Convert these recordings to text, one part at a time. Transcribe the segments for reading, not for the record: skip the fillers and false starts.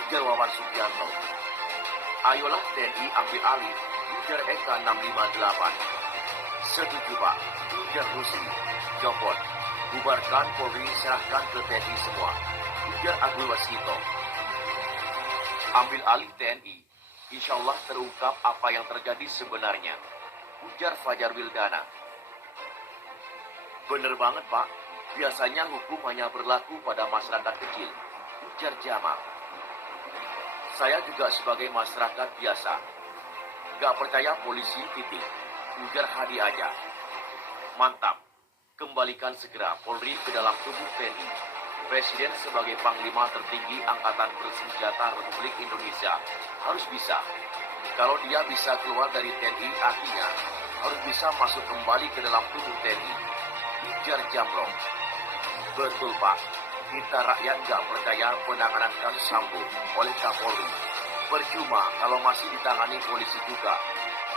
ujar Wawan Subianto. Ayolah TNI ambil alih, ujar Eka 658. Setuju Pak, ujar Rusli. Jopot, bubarkan Polri, serahkan ke TNI semua, ujar Abdul Wasito. Ambil alih TNI, insya Allah terungkap apa yang terjadi sebenarnya, ujar Fajar Wildana. Bener banget Pak, biasanya hukum hanya berlaku pada masyarakat kecil, ujar Jamal. Saya juga sebagai masyarakat biasa, gak percaya polisi titik, ujar Hadi aja. Mantap, kembalikan segera Polri ke dalam tubuh TNI. Presiden sebagai Panglima tertinggi Angkatan Bersenjata Republik Indonesia harus bisa. Kalau dia bisa keluar dari TNI, artinya harus bisa masuk kembali ke dalam tubuh TNI, ujar Jamrong. Betul Pak, kita rakyat gak percaya penanganan kasus Sambo oleh Kapolri. Percuma kalau masih ditangani polisi juga,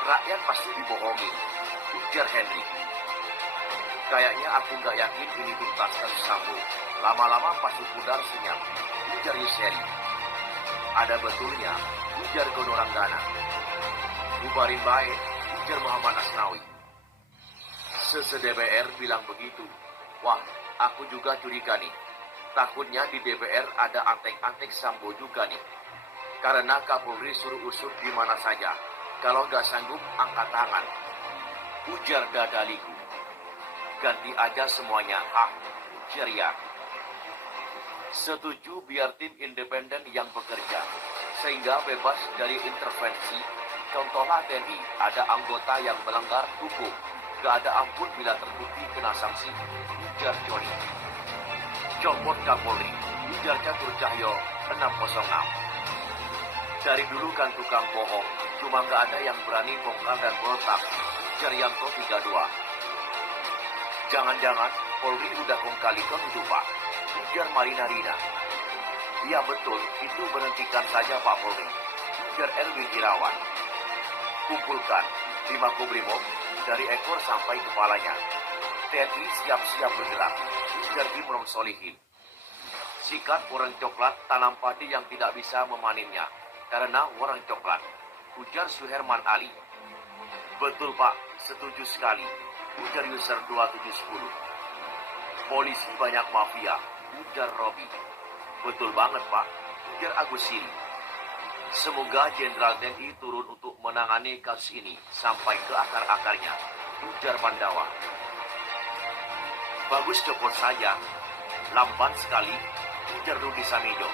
rakyat pasti dibohongi, ujar Henry. Kayaknya aku gak yakin ini tuntas kasus Sambo. Lama-lama pasti pudar senyap, ujar Yuseri. Ada betulnya, ujar Gonoranggana. Bubarin baik, ujar Muhammad Asnawi. Se-DPR bilang begitu. Wah, aku juga curiga nih. Takutnya di DPR ada antek-antek Sambo juga nih. Karena Kapolri suruh usut di mana saja. Kalau gak sanggup, angkat tangan, ujar Dadaliku. Ganti aja semuanya, ujar ya. Setuju biar tim independen yang bekerja, sehingga bebas dari intervensi. Contohnya TNI, ada anggota yang melanggar hukum, gak ada ampun bila terbukti kena sanksi, ujar Joni. Copot Kapolri, ujar Catur Cahyo 606. Dari dulu kan tukang bohong, cuma gak ada yang berani bongkar dan berontak, ujar Yanto 32. Jangan-jangan Polri udah kong kali itu Pak, ujar Marina Rina. Iya betul, itu berhentikan saja Pak Polri, ujar Erwin Irawan. Kumpulkan 5 Makobrimob dari ekor sampai kepalanya. TNI siap-siap bergerak, ujar Imron Solihin. Sikat orang coklat tanam padi yang tidak bisa memaninnya, karena orang coklat, ujar Suherman Ali. Betul Pak, setuju sekali, ujar user 2710. Polisi banyak mafia, ujar Robi. Betul banget Pak, ujar Agus Siri. Semoga Jenderal TNI turun untuk menangani kasus ini sampai ke akar-akarnya, ujar Pandawa. Bagus copot saja, lamban sekali, ujar Rudi Samijo.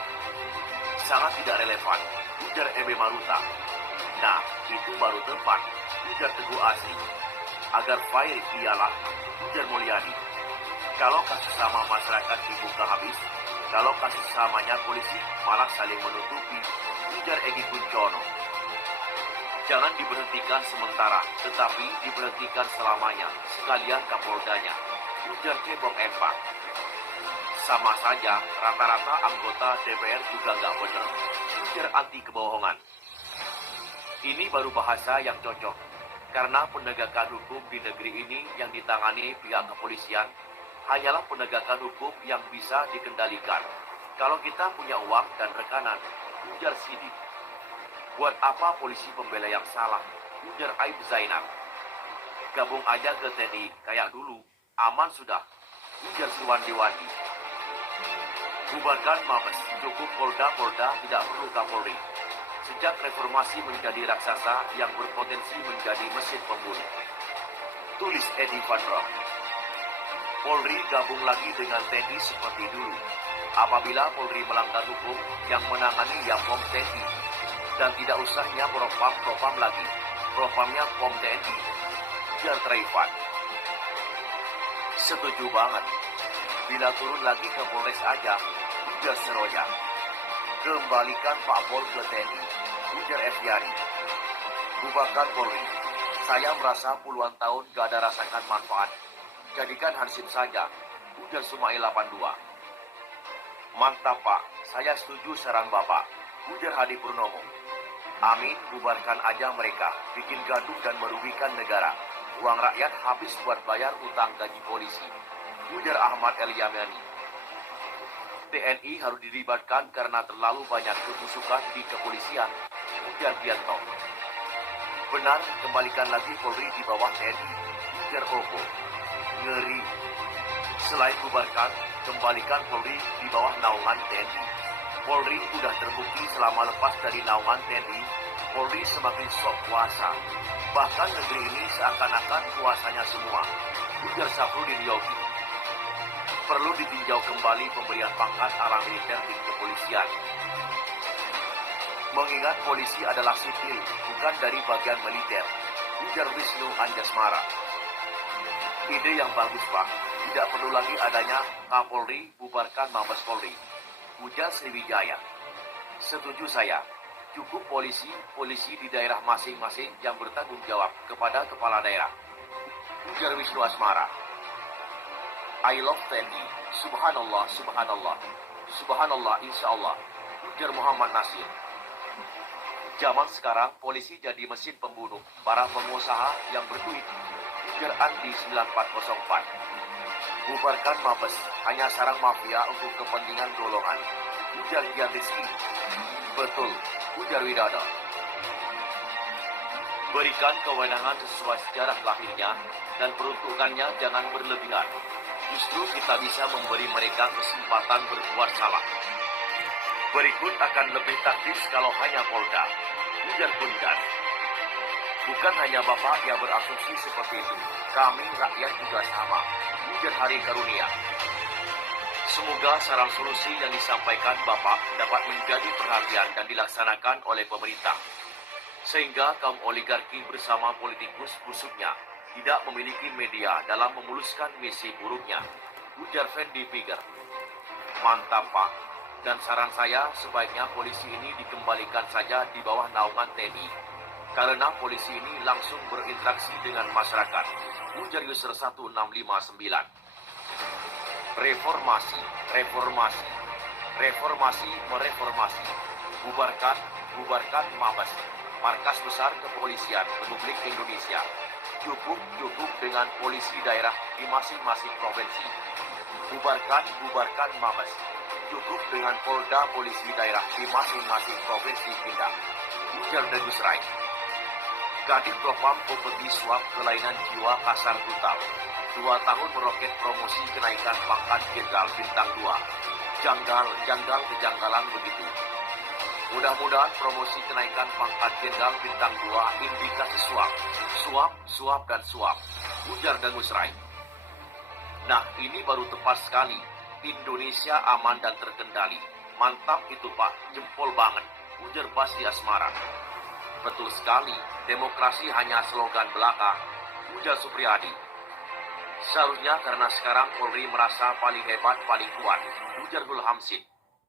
Sangat tidak relevan, ujar Ebe Maruta. Nah, itu baru tepat, ujar Teguh Asri. Agar fair ialah, ujar Mulyadi. Kalau kasus sama masyarakat dibuka habis, kalau kasus samanya polisi malah saling menutupi, ujar Egi Kuncono. Jangan diberhentikan sementara, tetapi diberhentikan selamanya, sekalian Kapoldanya, ujar Kebong Empang. Sama saja, rata-rata anggota DPR juga nggak benar, ujar anti kebohongan. Ini baru bahasa yang cocok, karena penegakan hukum di negeri ini yang ditangani pihak kepolisian hanyalah penegakan hukum yang bisa dikendalikan. Kalau kita punya uang dan rekanan, ujar Sidik. Buat apa polisi pembela yang salah, ujar Aib Zainab. Gabung aja ke TNI, kayak dulu, aman sudah, ujar Suwandi-Wandi. Bubarkan Mabes, cukup Polda-Polda, tidak perlu Kapolri. Sejak reformasi menjadi raksasa yang berpotensi menjadi mesin pembunuh, tulis Edi Van Rock. Polri gabung lagi dengan TNI seperti dulu. Apabila Polri melanggar hukum, yang menangani ya POM TNI. Dan tidak usahnya propam lagi. Propamnya POM TNI. Ujar Traifan. Setuju banget. Bila turun lagi ke Polres aja, ujar Seroja. Kembalikan Pak Pol ke TNI, ujar Efyari. Bubarkan Polri. Saya merasa puluhan tahun gak ada rasakan manfaat. Jadikan Hansip saja, ujar Sumail 82. Mantap Pak, saya setuju saran Bapak, ujar Hadi Purnomo. Amin, bubarkan aja mereka, bikin gaduh dan merugikan negara. Uang rakyat habis buat bayar utang gaji polisi, ujar Ahmad El Yamani. TNI harus dilibatkan karena terlalu banyak kebusukan di kepolisian, ujar Bianto. Benar, kembalikan lagi Polri di bawah TNI, ujar Opo. Ngeri. Selain bubarkan, kembalikan Polri di bawah naungan TNI. Polri udah terbukti selama lepas dari naungan TNI, Polri semakin sok kuasa. Bahkan negeri ini seakan-akan kuasanya semua, ujar Safrudin Yogi. Perlu ditinjau kembali pemberian pangkat ala militer di kepolisian. Mengingat polisi adalah sipil, bukan dari bagian militer, ujar Wisnu Anjasmara. Ide yang bagus, Pak. Tidak perlu lagi adanya Kapolri bubarkan Mabes Polri, ujar Sriwijaya. Setuju saya. Cukup polisi di daerah masing-masing yang bertanggung jawab kepada kepala daerah, ujar Wisnu Asmara. I love TNI. Subhanallah, subhanallah. Subhanallah, insya Allah, ujar Muhammad Nasir. Zaman sekarang polisi jadi mesin pembunuh para pengusaha yang berduit, ujar Andi 9404. Bubarkan Mabes, hanya sarang mafia untuk kepentingan golongan, ujar Gian Rizky. Betul, ujar Widodo. Berikan kewenangan sesuai sejarah lahirnya dan peruntukannya jangan berlebihan. Justru kita bisa memberi mereka kesempatan berbuat salah. Berikut akan lebih taktis kalau hanya Polda, ujar Bundan. Bukan hanya Bapak yang berasumsi seperti itu, kami rakyat juga sama, ujar Hari Karunia. Semoga saran solusi yang disampaikan Bapak dapat menjadi perhatian dan dilaksanakan oleh pemerintah. Sehingga kaum oligarki bersama politikus busuknya tidak memiliki media dalam memuluskan misi buruknya, ujar Fendi Piger. Mantap, Pak. Dan saran saya sebaiknya polisi ini dikembalikan saja di bawah naungan TNI. Karena polisi ini langsung berinteraksi dengan masyarakat, ujar user 1659. Reformasi, mereformasi. Bubarkan Mabes, Markas Besar Kepolisian Republik Indonesia. Cukup dengan polisi daerah di masing-masing provinsi. Bubarkan Mabes. Cukup dengan Polda polisi daerah di masing-masing provinsi pindah, ujar Dengus Rai. Kadif Propam kompeti suap kelainan jiwa kasar brutal. 2 tahun meroket promosi kenaikan pangkat Jenderal Bintang 2. Janggal kejanggalan begitu. Mudah-mudahan promosi kenaikan pangkat Jenderal Bintang 2 indikasi suap, ujar Dengus Rai. Nah, ini baru tepat sekali. Indonesia aman dan terkendali. Mantap itu, Pak, jempol banget, ujar Basri Asmara. Betul sekali, demokrasi hanya slogan belaka, ujar Supriyadi. Seharusnya karena sekarang Polri merasa paling hebat, paling kuat, ujar Hul Hamsid.